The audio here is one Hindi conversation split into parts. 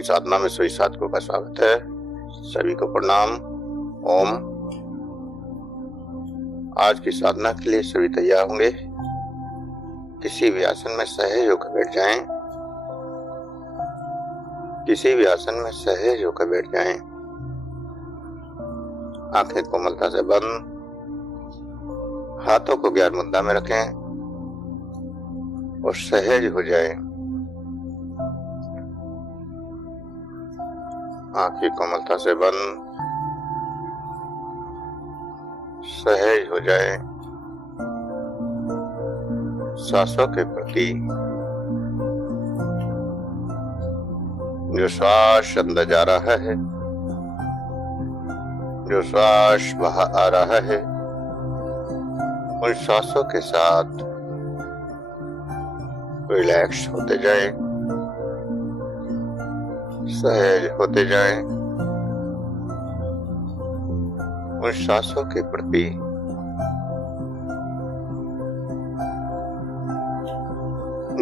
अपनी साधना में सभी साधकों का स्वागत है। सभी को प्रणाम। ओम। आज की साधना के लिए सभी तैयार होंगे। किसी भी आसन में सहज होकर बैठ जाएं। किसी भी आसन में सहज होकर बैठ जाएं। आंखें कोमलता से बंद, हाथों को ज्ञान मुद्रा में रखें और सहज हो जाएं। आंखें कोमलता से बंद, सहज हो जाए। सांसों के प्रति जो श्वास अंदर जा रहा है, जो श्वास बाहर आ रहा है, उन सांसों के साथ रिलैक्स होते जाए, सहज होते जाएं। उन सांसों के प्रति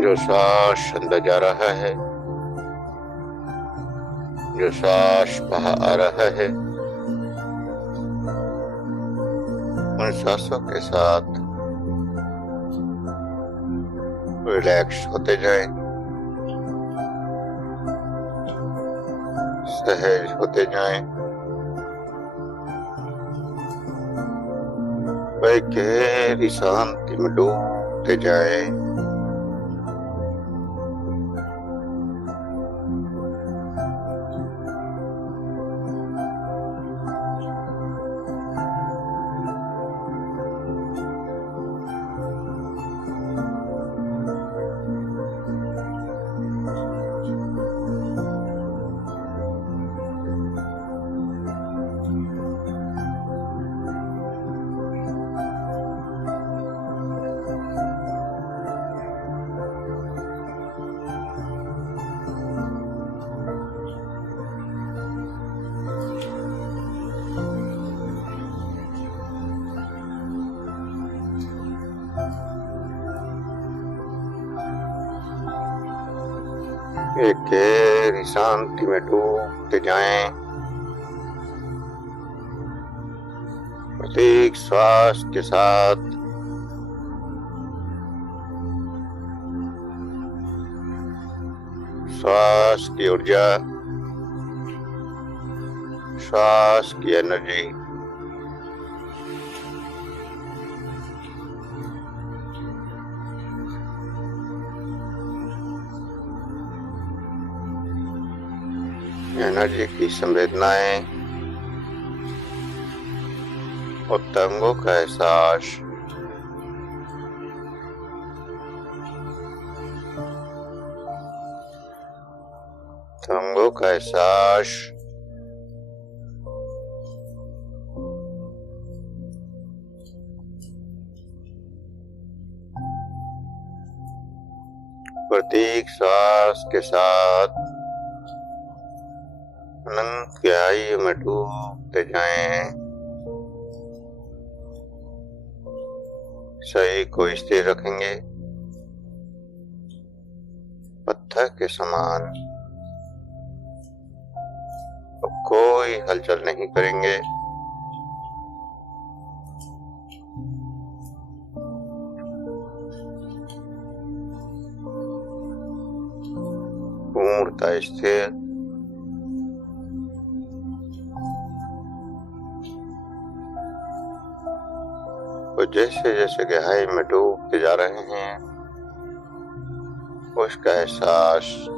जो श्वास अंदर जा रहा है, जो श्वास बाहर आ रहा है, उन सांसों के साथ रिलैक्स होते जाएं, सहज होते जाएं। वह गहरी शांति में डूबते जाएं। एक गहरी शांति में डूबते जाएं। प्रत्येक श्वास के साथ श्वास की ऊर्जा, श्वास की एनर्जी एनर्जी की संवेदनाएं और तरंगों का एहसास प्रत्येक श्वास के साथ अनंत गहराई में डूबते जाएं। शरीर को स्थिर रखेंगे, पत्थर के समान। तो कोई हलचल नहीं करेंगे। पूर्णतः स्थिर। और जैसे जैसे गहराई में डूबते जा रहे हैं, उसका एहसास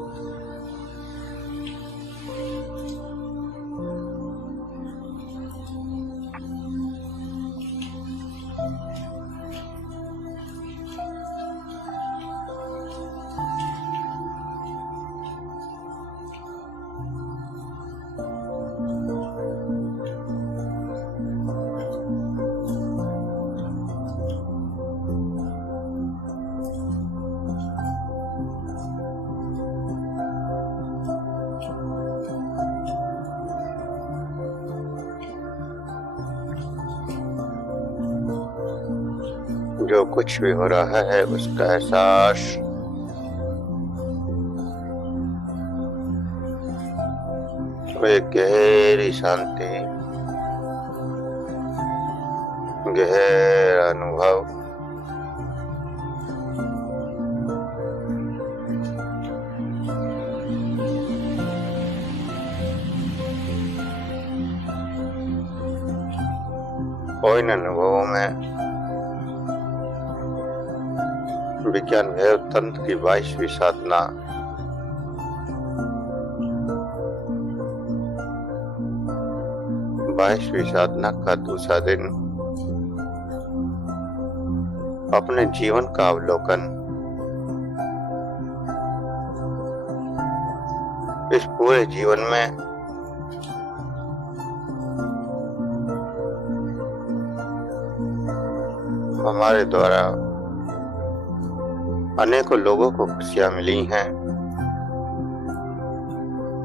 जो कुछ भी हो रहा है उसका एहसास वो एक गहरी शांति, गहरा अनुभव, और इन अनुभवों में विज्ञान वैव तंत्र की 22वीं साधना का दूसरा दिन, अपने जीवन का अवलोकन। इस पूरे जीवन में हमारे द्वारा अनेकों लोगों को खुशियां मिली हैं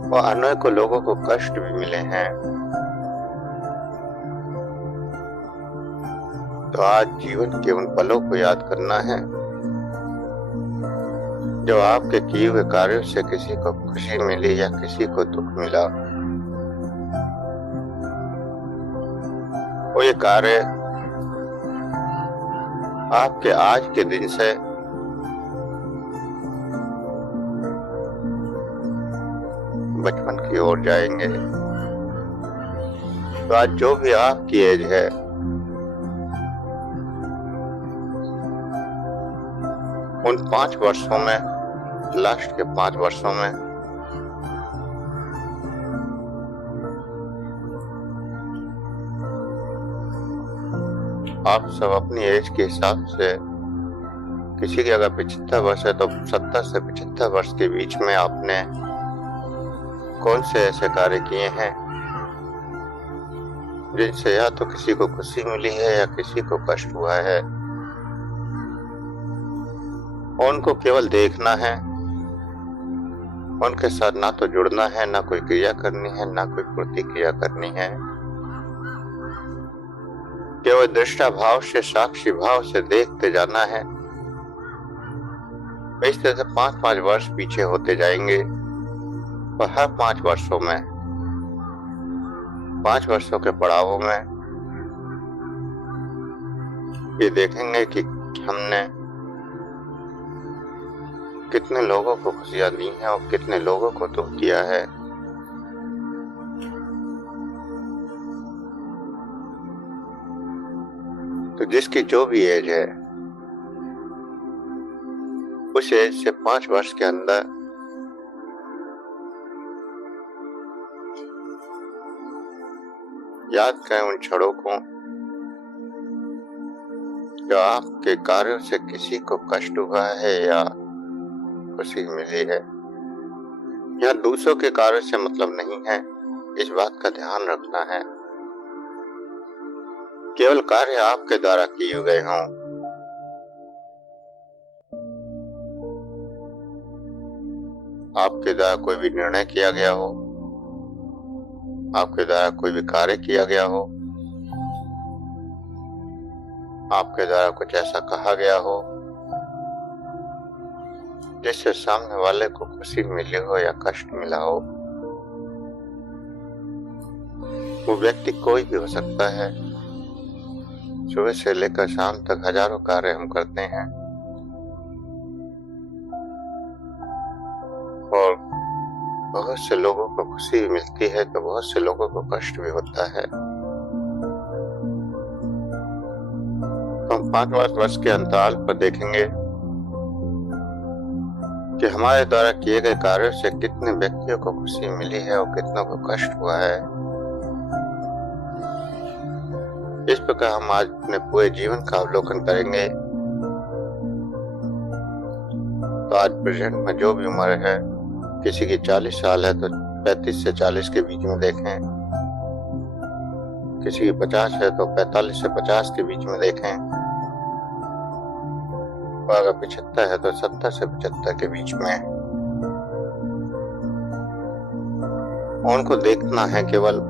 और अनेकों लोगों को कष्ट भी मिले हैं। तो आज जीवन के उन पलों को याद करना है जो आपके किए हुए कार्यों से किसी को खुशी मिली या किसी को दुख मिला। वो ये कार्य आपके आज के दिन से बचपन की ओर जाएंगे। तो आज जो भी आपकी एज है, उन 5 वर्षों में, लास्ट के 5 वर्षों में आप सब अपनी एज के हिसाब से, किसी की अगर 75 वर्ष है तो 70 से 75 वर्ष के बीच में आपने कौन से ऐसे कार्य किए हैं जिनसे या तो किसी को खुशी मिली है या किसी को कष्ट हुआ है। उनको केवल देखना है, उनके साथ ना तो जुड़ना है, ना कोई क्रिया करनी है, ना कोई प्रतिक्रिया करनी है। केवल दृष्टा भाव से, साक्षी भाव से देखते जाना है। इस तरह से 5-5 वर्ष पीछे होते जाएंगे और हर 5 वर्षों में, 5 वर्षों के पड़ावों में ये देखेंगे कि हमने कितने लोगों को खुशियां दी हैं और कितने लोगों को दुख दिया है। तो जिसकी जो भी एज है, उस एज से 5 वर्ष के अंदर याद करें उन क्षणों को जो आपके कार्यों से किसी को कष्ट हुआ है या खुशी मिली है। यहाँ दूसरों के कार्यों से मतलब नहीं है, इस बात का ध्यान रखना है। केवल कार्य आपके द्वारा किए गए हों, आपके द्वारा कोई भी निर्णय किया गया हो, आपके द्वारा कोई भी कार्य किया गया हो, आपके द्वारा कुछ ऐसा कहा गया हो जिससे सामने वाले को खुशी मिली हो या कष्ट मिला हो। वो व्यक्ति कोई भी हो सकता है। सुबह से लेकर शाम तक हजारों कार्य हम करते हैं और बहुत से लोगों को खुशी भी मिलती है तो बहुत से लोगों को कष्ट भी होता है। तो हम 5 वर्ष के अंतराल पर देखेंगे कि हमारे द्वारा किए गए कार्यों से कितने व्यक्तियों को खुशी मिली है और कितनों को कष्ट हुआ है। इस प्रकार हम आज अपने पूरे जीवन का अवलोकन करेंगे। तो आज प्रेजेंट में जो भी उम्र है, किसी की 40 साल है तो 35 से 40 के बीच में देखें, किसी की 50 है तो 45 से 50 के बीच में देखें, और अगर 75 है तो 70 से 75 के बीच में। उनको देखना है, केवल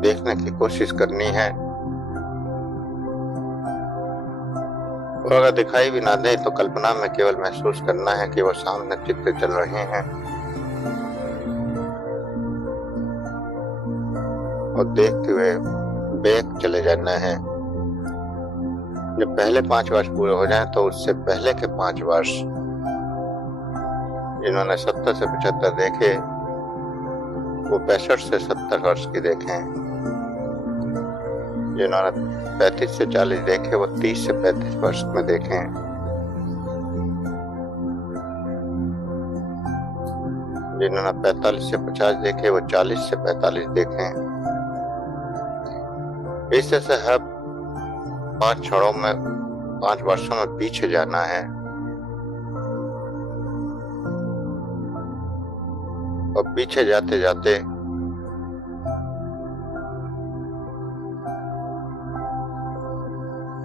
देखने की कोशिश करनी है। और अगर दिखाई भी ना दे तो कल्पना में केवल महसूस करना है कि वो सामने चित्र चल रहे हैं और देखते हुए बैक चले जाना है। जब पहले 5 वर्ष पूरे हो जाएं तो उससे पहले के 5 वर्ष जिन्होंने 70 से 75 देखे वो 65 से 70 वर्ष की देखें। जिन्होंने 35 से 40 देखे वो 30 से 35 वर्ष में देखें। जिन्होंने 45 से 50 देखे वो 40 से 45 देखें। इस तरह से हर 5 क्षणों में 5 वर्षों में पीछे जाना है और पीछे जाते जाते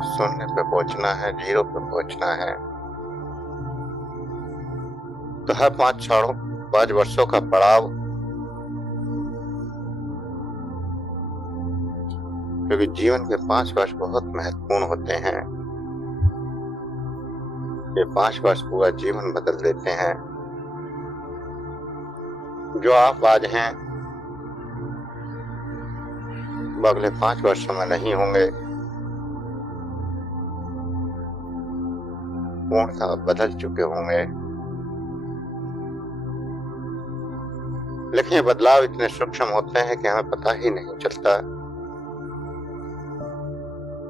शून्य पे पहुंचना है, 0 पे पहुंचना है। तो हर 5 वर्षों का पड़ाव, क्योंकि जीवन के 5 वर्ष बहुत महत्वपूर्ण होते हैं। ये 5 वर्ष पूरा जीवन बदल देते हैं। जो आप आज हैं वो अगले 5 वर्षों में नहीं होंगे, पूर्णतः बदल चुके होंगे। लेकिन ये बदलाव इतने सूक्ष्म होते हैं कि हमें पता ही नहीं चलता।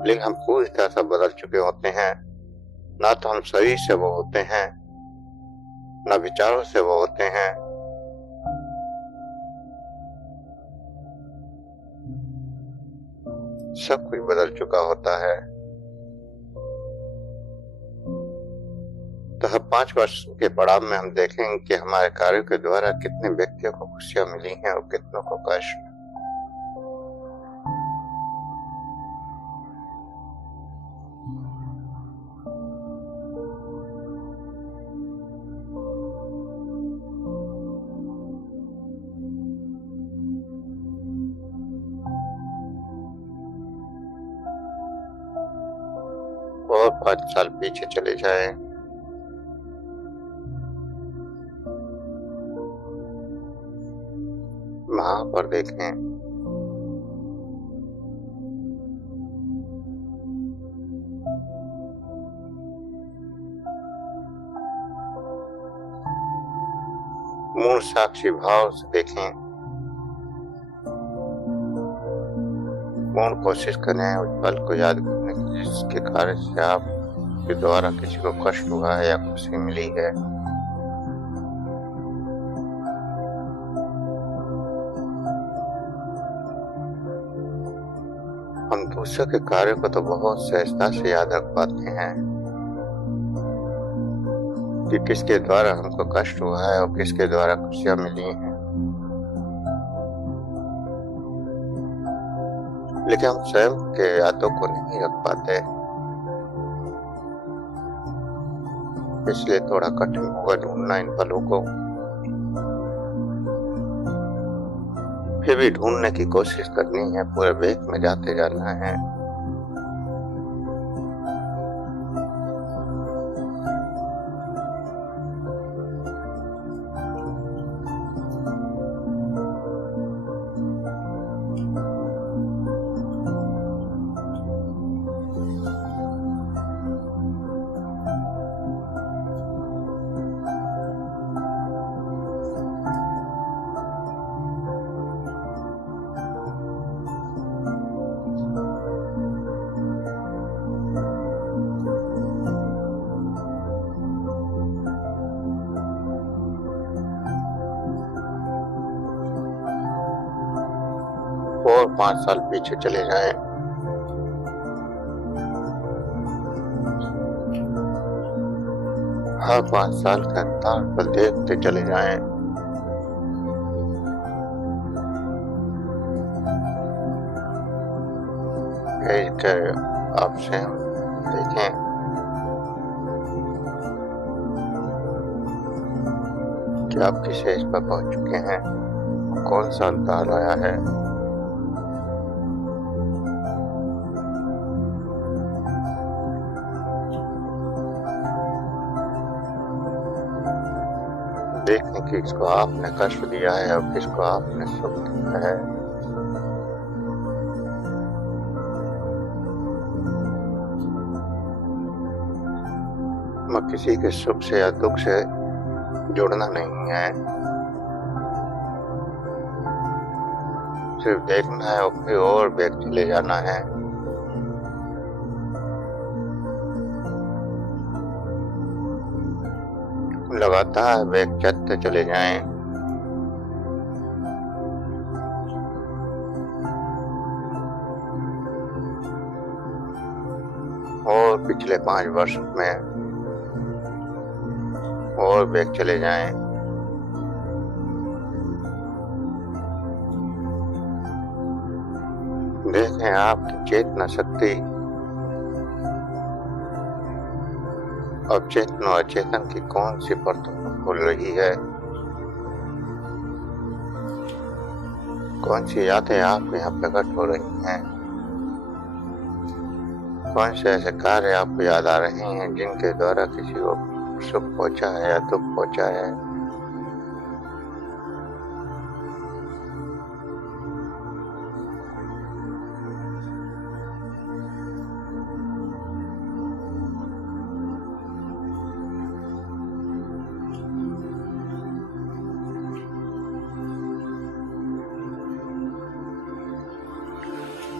लेकिन हम पूरी तरह से बदल चुके होते हैं। ना तो हम शरीर से वो होते हैं, ना विचारों से वो होते हैं। सब कुछ बदल चुका होता है। तो हर 5 वर्ष के पड़ाव में हम देखेंगे कि हमारे कार्यों के द्वारा कितने व्यक्तियों को खुशियां मिली हैं और कितनों को कष्ट। और 5 साल पीछे चले जाएं। वहां पर देखें मूल साक्षी भाव से देखें। पूर्ण कोशिश करें उस पल को याद करने की जिसके कार्य से आपके द्वारा किसी को कष्ट हुआ है या खुशी मिली है। हम दूसरों के कार्यों को तो बहुत सहजता से याद रख पाते हैं कि किसके द्वारा हमको कष्ट हुआ है और किसके द्वारा खुशियां मिली हैं। लेकिन हम स्वयं के यादों को नहीं रख पाते, इसलिए थोड़ा कठिन होगा ढूंढना इन पलों को। फिर भी ढूंढने की कोशिश करनी है, पूरे वेग में जाते जाना है। और 5 साल पीछे चले जाएं। हर 5 साल के अंतर पर देखते चले जाएं। भेज कर आपसे हम देखें कि आप किस एज पर पहुंच चुके हैं, कौन सा अंतर आया है। देखने कि किसको आपने कष्ट दिया है और किसको आपने सुख दिया है। आत्मा किसी के सुख से या दुख से जुड़ना नहीं है, सिर्फ देखना है और फिर और बेग चले जाना है। लगातार बेग चलते चले जाएं। और पिछले 5 वर्ष में और बेग चले जाएं। देखें आपकी चेतना शक्ति अब चेतन और अचेतन की कौन सी परतों को खोल रही है। कौन सी यादें आपके यहाँ प्रकट हो रही हैं। कौन से ऐसे कार्य आपको याद आ रहे हैं जिनके द्वारा किसी को सुख पहुंचा है या दुख पहुंचा है।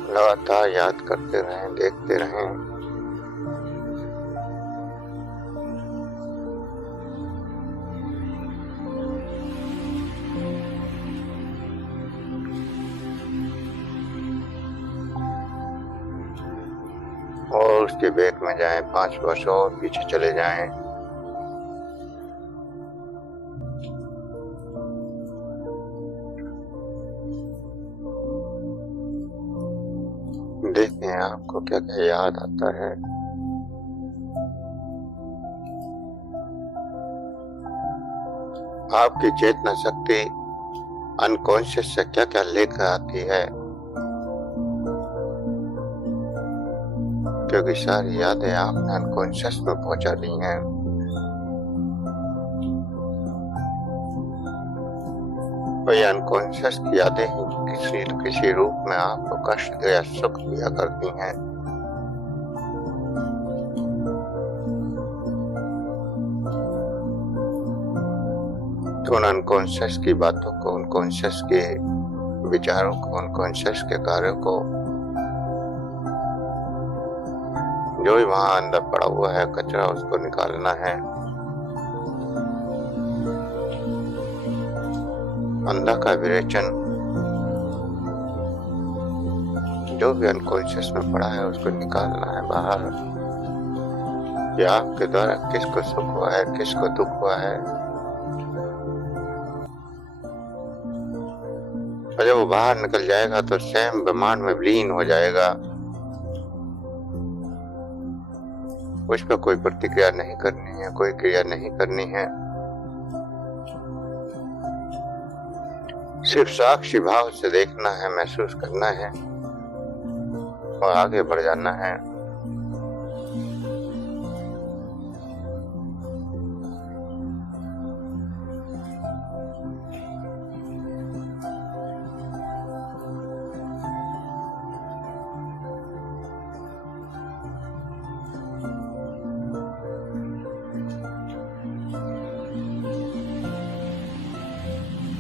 लगातार याद करते रहें, देखते रहें। और उसके बेग में जाएं, 5 वर्ष और पीछे चले जाएं। देखें आपको क्या क्या याद आता है। आपकी चेतना शक्ति अनकॉन्शियस से क्या क्या लेकर आती है, क्योंकि सारी यादें आपने अनकॉन्शियस में पहुंचा दी हैं। और ये अनकॉन्शियस की यादें ही किसी रूप में आपको कष्ट या सुख दिया करती हैं। तो उन अनकॉन्शियस की बातों को, अनकॉन्शियस के विचारों को, अनकॉन्शियस के कार्यों को, जो भी वहां अंदर पड़ा हुआ है कचरा, उसको निकालना है। अंदर का विरेचन, जो भी अनकॉन्शियस में पड़ा है उसको निकालना है बाहर। कि आपके द्वारा किसको सुख हुआ है, किसको दुख हुआ है। और जब वो बाहर निकल जाएगा तो स्वयं ब्रह्मांड में विलीन हो जाएगा। उस पर कोई प्रतिक्रिया नहीं करनी है, कोई क्रिया नहीं करनी है। सिर्फ साक्षी भाव से देखना है, महसूस करना है और आगे बढ़ जाना है।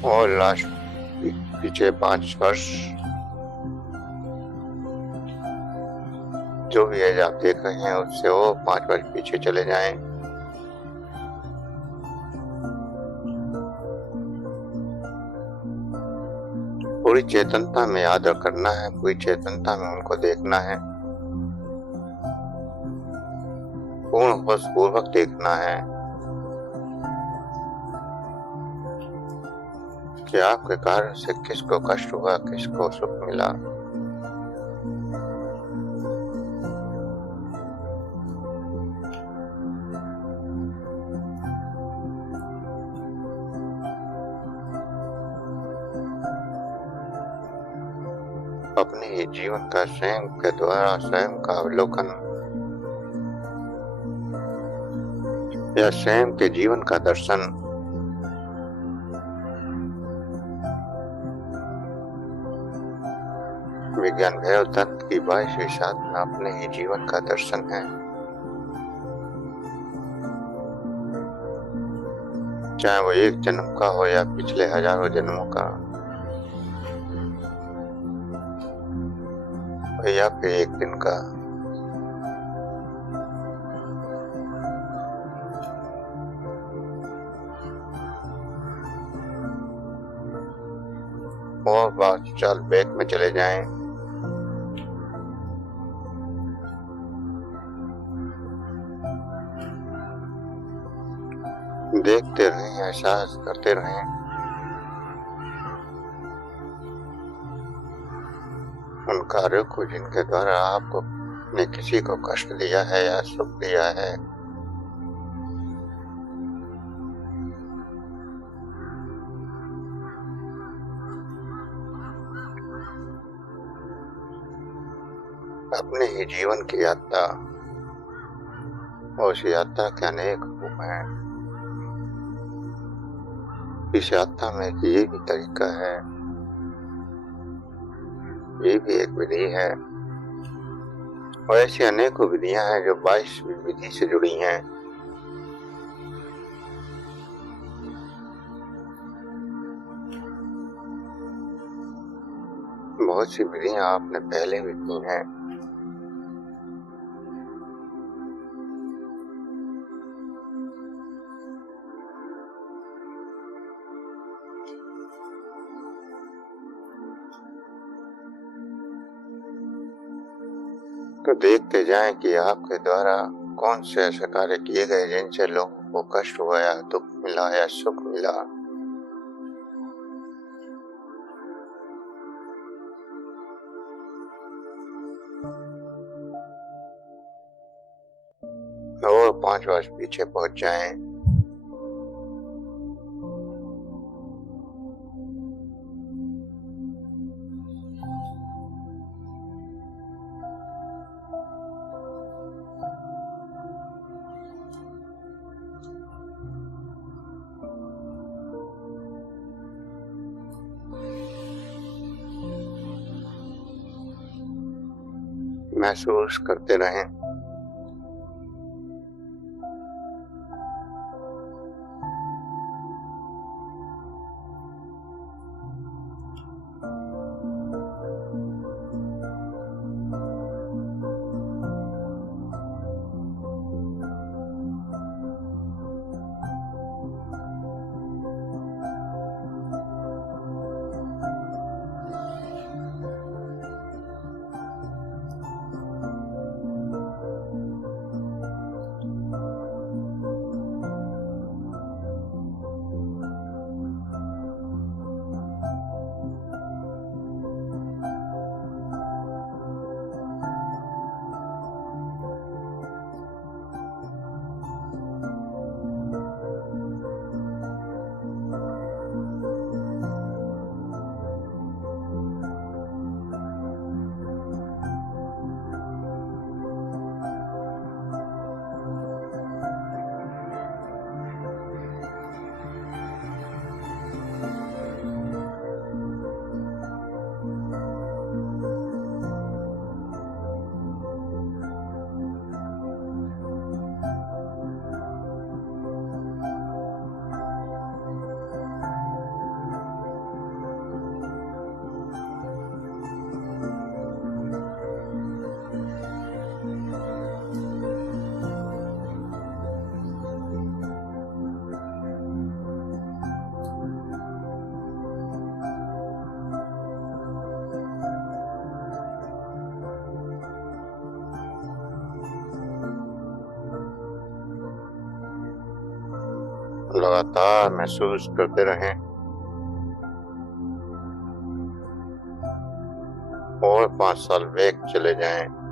और लास्ट पीछे 5 वर्ष जो भी है आप देख रहे हैं उससे वो 5 वर्ष पीछे चले जाएं। पूरी चेतनता में याद करना है, पूरी चेतनता में उनको देखना है, पूर्ण होश पूर्वक देखना है कि आपके कारण से किसको कष्ट हुआ, किसको सुख मिला। अपने ही जीवन का स्वयं के द्वारा स्वयं का अवलोकन या स्वयं के जीवन का दर्शन विज्ञान भैरव तत्व की 22वीं साधना अपने ही जीवन का दर्शन है। चाहे वो एक जन्म का हो या पिछले हजारों जन्मों का, या फिर एक दिन का। और बात चाल बैक में चले जाएं। देखते रहें, एहसास करते रहें उन कार्यों को जिनके द्वारा आपको ने किसी को कष्ट दिया है या सुख दिया है। अपने ही जीवन की यात्रा और उस यात्रा के अनेक रूप हैं। इस यात्रा में ये भी तरीका है, ये भी एक विधि है, और ऐसी अनेकों विधियां हैं जो 22वीं विधि से जुड़ी हैं। बहुत सी विधियां आपने पहले भी की हैं। तो देखते जाएं कि आपके द्वारा कौन से ऐसे कार्य किए गए जिनसे लोगों को कष्ट हुआ या दुख मिला या सुख मिला। और 5 वर्ष पीछे पहुंच जाएं। महसूस करते रहें। लगातार महसूस करते रहें और 5 साल बैक चले जाएं।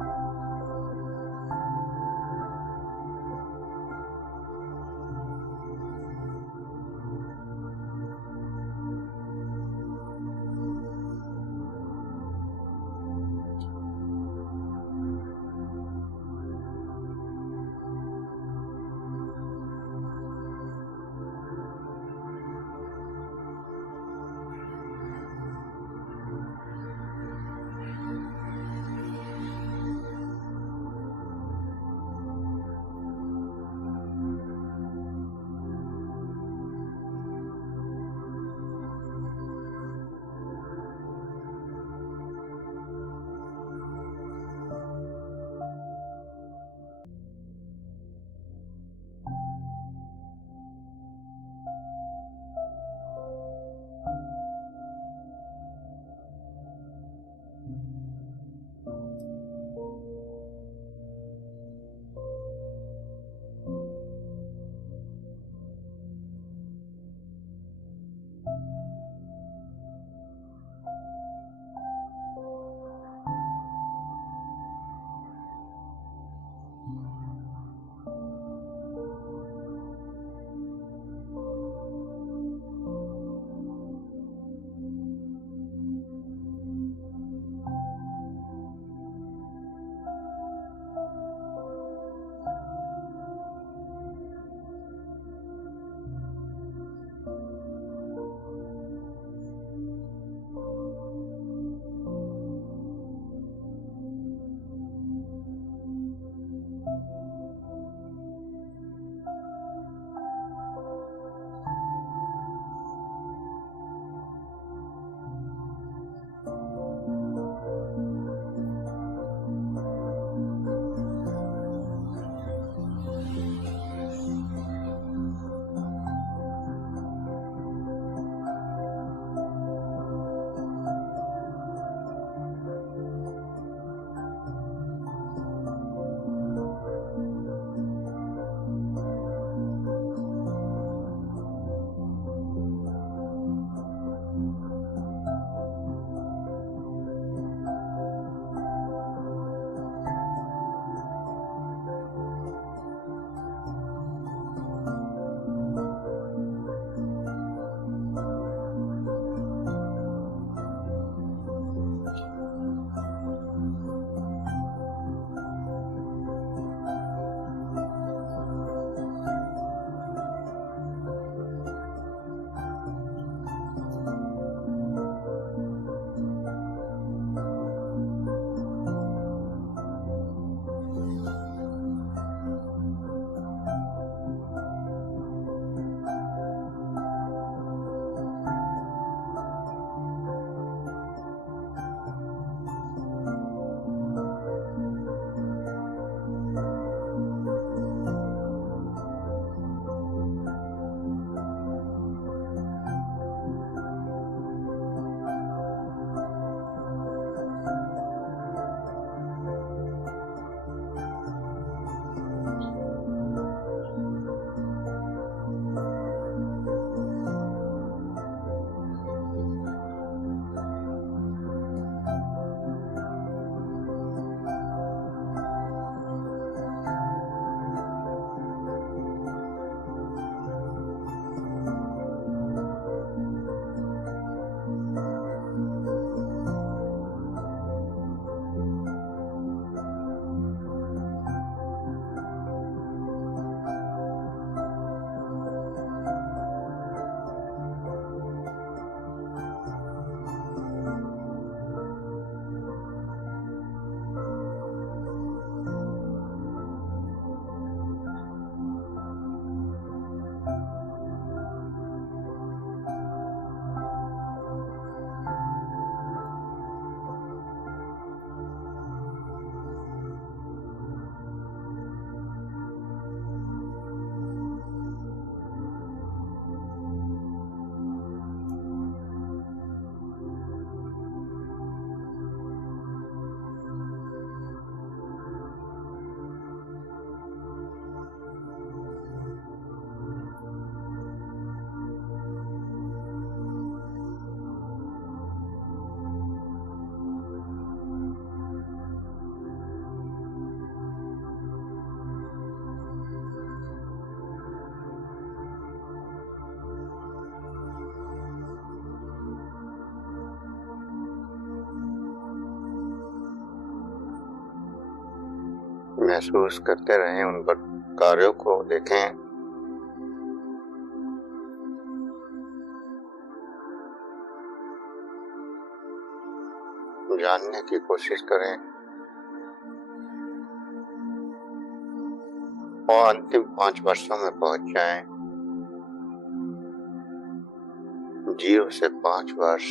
महसूस करते रहें, उन पर कार्यों को देखें। जानने की कोशिश करें और अंतिम 5 वर्षों में पहुंच जाएं। 0 से 5 वर्ष।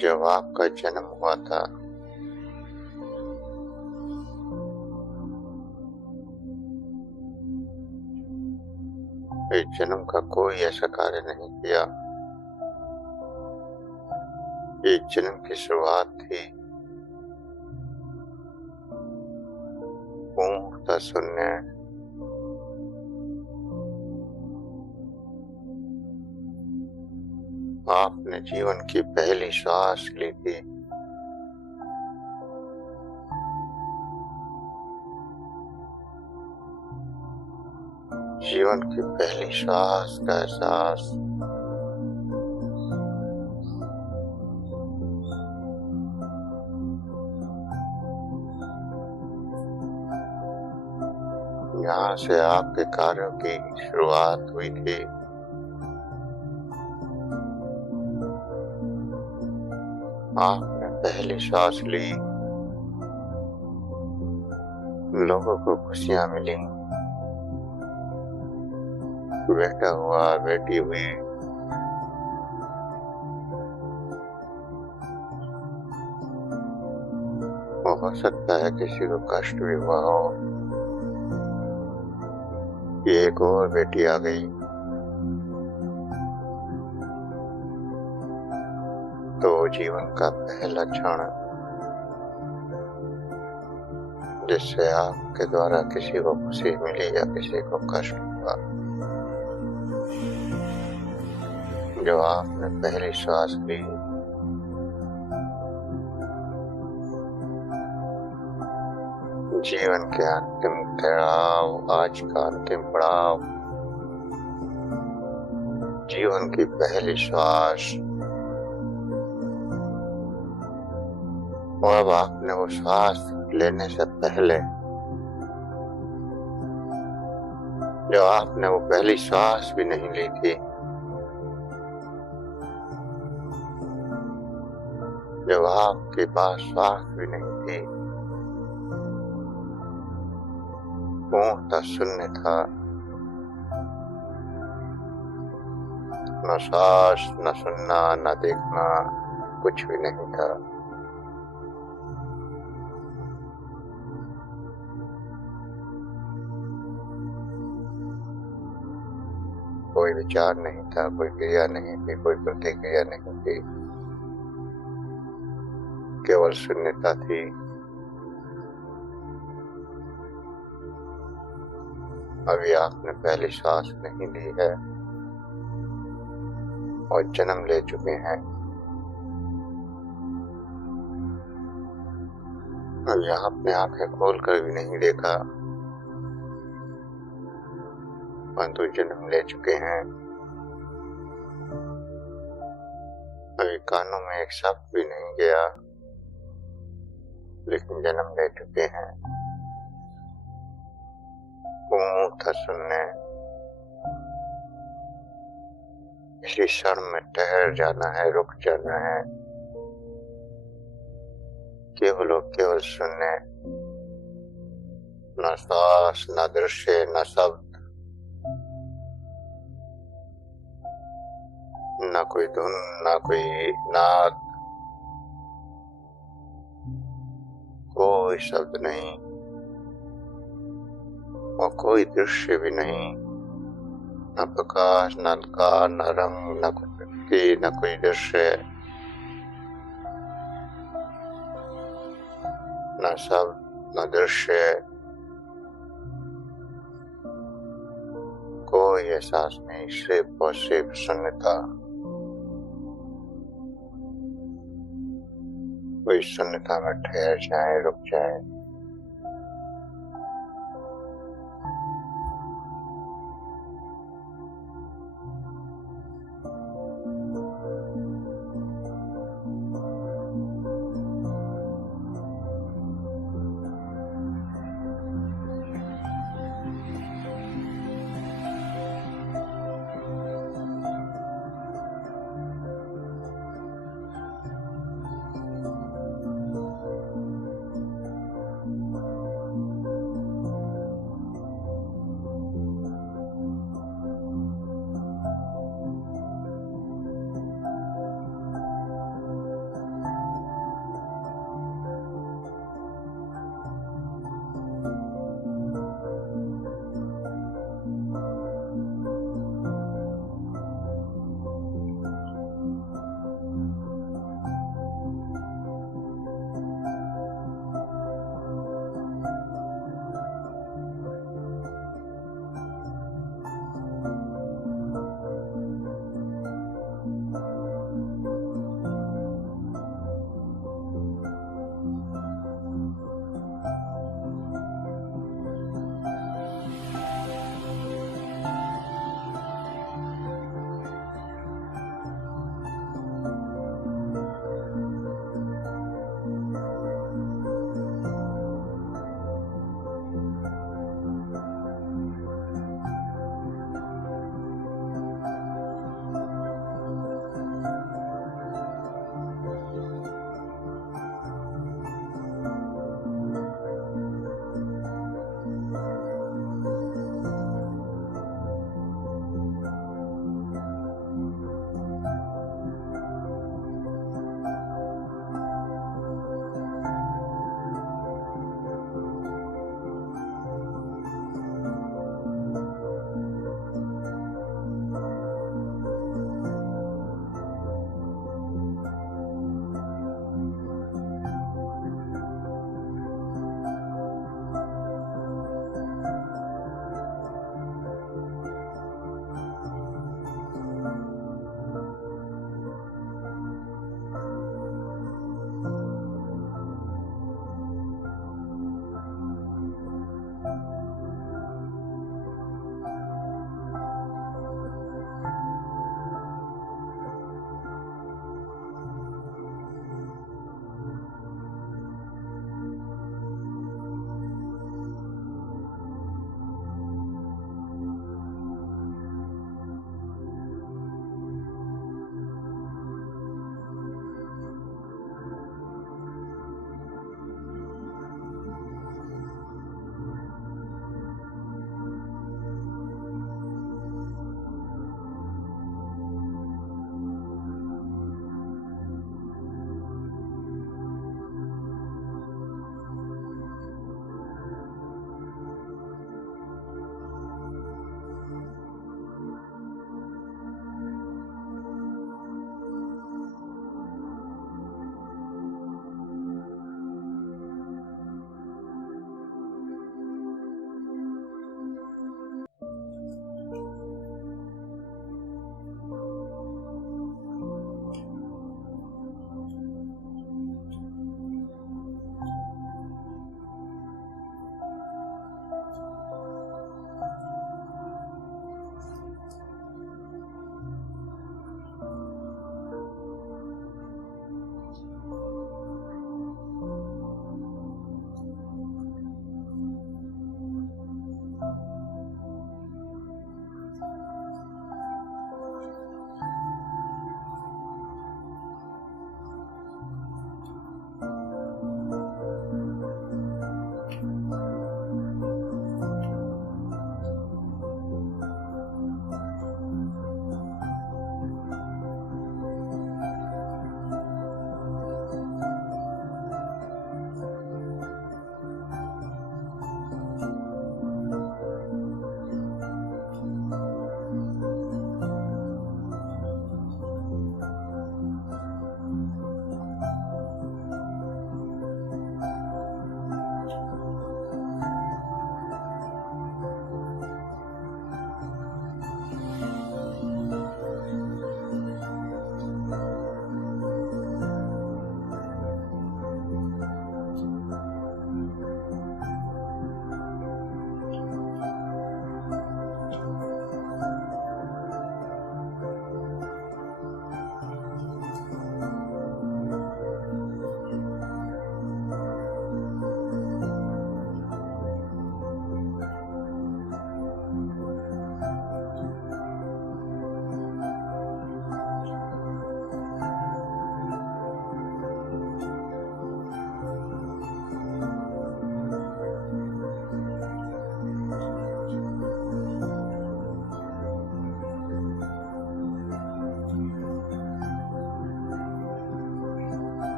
जब आपका जन्म हुआ था, इस जन्म का कोई ऐसा कार्य नहीं किया। इस जन्म की शुरुआत थी पूर्णतः शून्य। आपने जीवन की पहली सांस ली थी। जीवन की पहली सांस का एहसास यहाँ से आपके कार्यों की शुरुआत हुई थी। आपने पहली सांस ली, लोगों को खुशियां मिली, बेटा हुआ, बेटी हुई, हो सकता है किसी को कष्ट भी हुआ हो कि एक और बेटी आ गई। तो जीवन का पहला क्षण जिससे आपके द्वारा किसी को खुशी मिली या किसी को कष्ट हुआ, जो आपने पहली सांस ली, जीवन के अंतिम पड़ाव, आज का अंतिम पड़ाव, जीवन की पहली श्वास। और अब आपने वो श्वास लेने से पहले, जो आपने वो पहली श्वास भी नहीं ली थी, जब आपके पास श्वास भी नहीं थी, पूर्णतः शून्य था, न सांस, न सुनना, न देखना, कुछ भी नहीं था। कोई विचार नहीं था, कोई क्रिया नहीं थी, कोई प्रतिक्रिया नहीं थी, केवल शून्यता थी। अभी आपने पहली सांस नहीं ली है और जन्म ले चुके हैं। अभी आपने आंखें खोलकर भी नहीं देखा, परंतु जन्म ले चुके हैं। अभी कानों में एक शब्द भी नहीं गया, लेकिन जन्म ले चुके हैं। पूर्णतः शून्य। इसी क्षण में ठहर जाना है, रुक जाना है, केवल और केवल शून्य। न श्वास, न दृश्य, न शब्द, न कोई धुन, न कोई नाद, कोई शब्द नहीं और कोई दृश्य भी नहीं। न प्रकाश, न अंधकार, न रंग, न कोई व्यक्ति, न कोई दृश्य, न शब्द, न दृश्य, कोई एहसास नहीं, सिर्फ और सिर्फ शून्यता। कोई शून्यता में ठहर जाए, रुक जाए।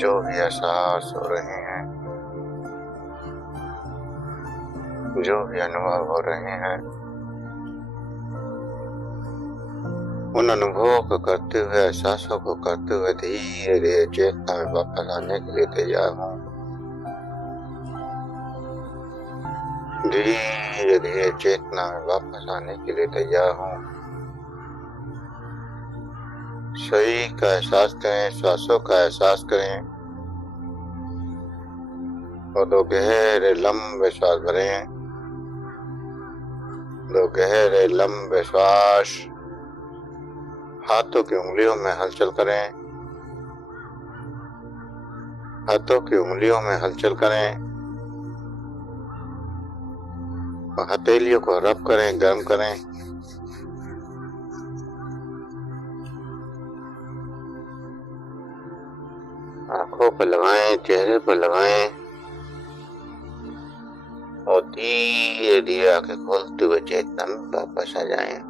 जो भी एहसास हो रहे हैं, जो भी अनुभव हो रहे हैं, उन अनुभवों को करते हुए, एहसासों को करते हुए धीरे धीरे चेतना में वापस आने के लिए तैयार हूँ। धीरे धीरे चेतना में वापस आने के लिए तैयार हूँ। शरीर का एहसास करें, श्वासों का एहसास करें और दो गहरे लंबे श्वास भरें। दो गहरे लंबे श्वास। हाथों की उंगलियों में हलचल करें। हाथों की उंगलियों में हलचल करें और हथेलियों को रब करें, गर्म करें। आंखों पर लगाएं, चेहरे पर लगाएं और धीरे धीरे आंखें खोलते हुए चेतना में वापस आ जाएं।